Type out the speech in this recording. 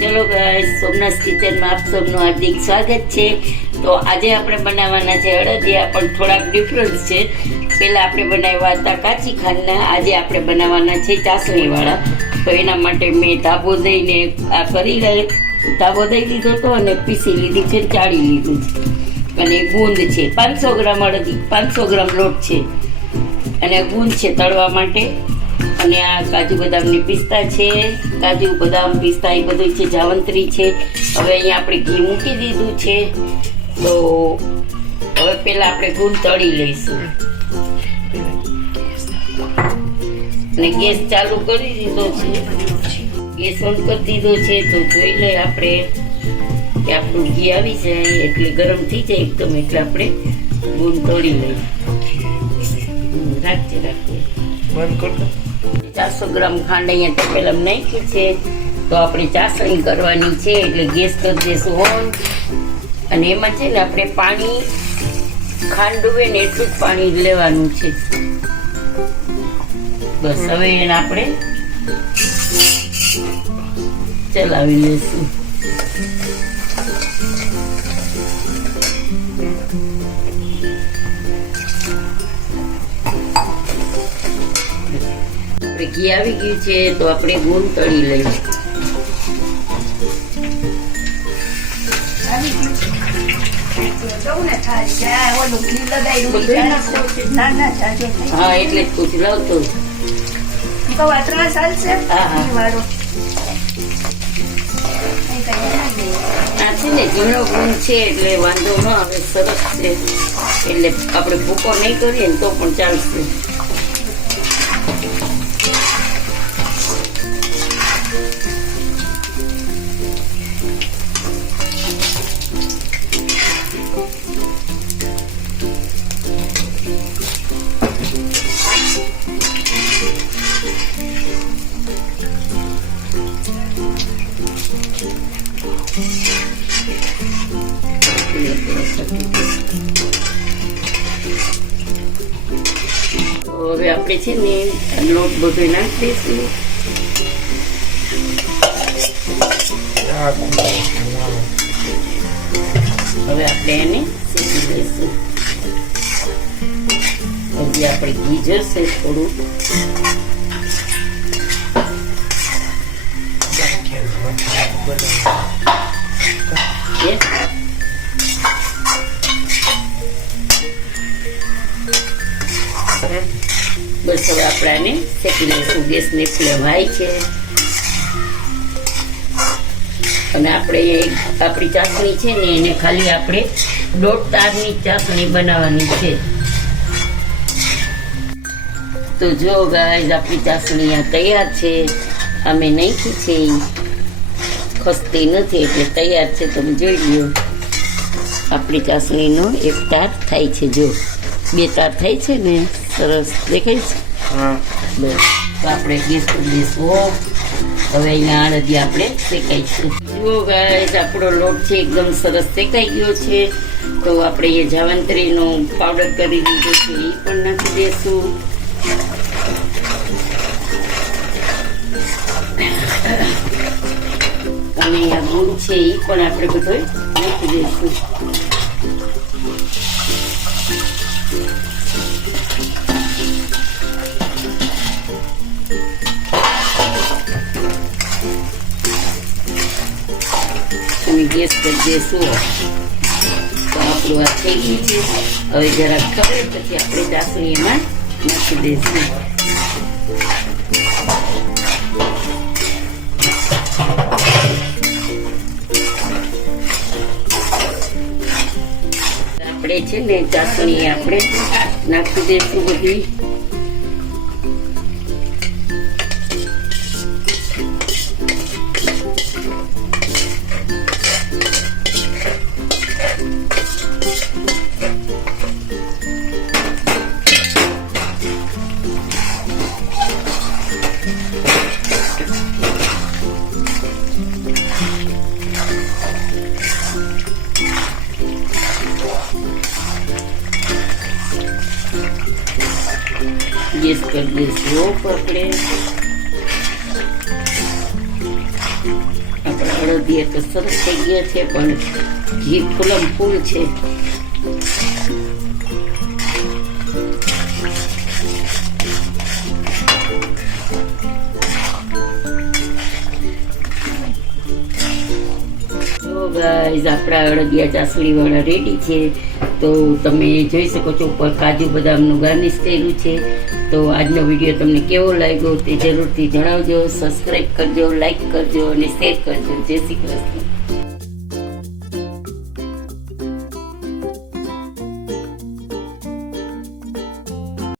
ચલો ગાઈસ, સોમનાથ કિચનમાં આપ સૌનું હાર્દિક સ્વાગત છે। તો આજે આપણે બનાવવાના છે અડદિયા, પણ થોડાક ડિફરન્સ છે। પહેલા આપણે બનાવ્યા હતા કાચી ખાંડના, આજે આપણે બનાવવાના છે ચાસણીવાળા। તો એના માટે મેં ધાબો દઈને આ ધાબો દઈ દીધો હતો અને પીસી લીધી છે, ચાળી લીધું છે। અને ગુંદ છે 500 ગ્રામ અડદી, 500 ગ્રામ લોટ છે અને ગુંદ છે તળવા માટે। અને આ કાજુ બદામની પિસ્તા છે, કાજુ બદામ પિસ્તા એ બધું છે, જાવંત્રી છે। હવે અહીંયા આપણે ઘી મૂકી દીધું છે। તો હવે પહેલા આપણે ગુંદ તળી લઈશું અને ગેસ ચાલુ કરી દીધો છે, ગેસ ઓન કરી દીધો છે। તો જોઈ લઈએ આપણે કે આપણું ઘી આવી જાય એટલે ગરમ થઈ જાય એકદમ, એટલે આપણે ગુંદ તળી લઈએ। રાખજે 400 ગ્રામ ખાંડ અહીંયા તપેલામાં નાખી છે। તો આપણે ચાસણી કરવાની છે એટલે ગેસ કરી દઈશું ઓન। અને એમાં છે ને આપણે પાણી, ખાંડ ડૂબે ને એટલું જ પાણી લેવાનું છે બસ। હવે એને આપણે ચલાવી લઈશું। ઘી આવી ગયું છે તો આપણે ગુંદ તળી લઈએ। હા એટલે જ પૂછ લાવતો। આ છે ને ઝીણો ગુંદ છે એટલે વાંધો ન આવે, સરસ છે। એટલે આપણે ભૂકો નહીં કરીએ ને તો પણ ચાલશે। હવે આપણે છે ને લોટ બધો નાખી દઈશું। હવે આપણે એને શેકી દઈશું। હજી આપણે ઘી જશે થોડું। બસ હવે આપણે આને શેકી લઈશું। ગેસની ફ્લેમ હાઈ છે અને આપણે આપણી ચાસણી છે ને એને ખાલી આપણે 1.5 તારની ચાસણી બનાવવાની છે। તો જો ગાઈસ, આપણી ચાસણી આ તૈયાર છે। અમે નાખી છે, ખસતી નથી એટલે તૈયાર છે। તમે જોઈ લો, આપણી ચાસણીનો 1 તાર થાય છે। જો 2 તાર થાય છે ને, સરસ દેખાય છે। બસ તો આપણે ગેસ કરી દઈશું। હવે અહીંયા અડદિયા આપણે શેકાઈશું। જુઓ ગાઈસ, આપણો લોટ છે એકદમ સરસ શેકાઈ ગયો છે। તો આપણે એ જાવંત્રીનો પાવડર કરી દીધો છે, એ પણ નાખી દઈશું। અને આ ગુંદ છે એ પણ આપણે બધો નાખી દઈશું। અને ગેસ કરી દઈશું। તો આપણું આ થઈ ગયું છે। હવે જરાક ખબર પછી આપણે ચાસણી એમાં નાખી દઈશું। આપણે છે ને ચાસણી આપણે નાખી દઈશું બધી। ગેસ કરી દઈશું આપણે અડદિયા તો સરસ થઈ ગયા છે, પણ ઘી ફૂલમ ફૂલ છે. ગાઈઝ આપણા અડદિયા ચાસણી વાળા રેડી છે. તો તમે જોઈ શકો છો ઉપર કાજુ બદામનું ગાર્નિશ કર્યું છે. તો આજનો વિડીયો તમને કેવો લાગ્યો તે જરૂરથી જણાવજો. સબસ્ક્રાઈબ કરજો, લાઈક કરજો અને શેર કરજો. જય શ્રી કૃષ્ણ.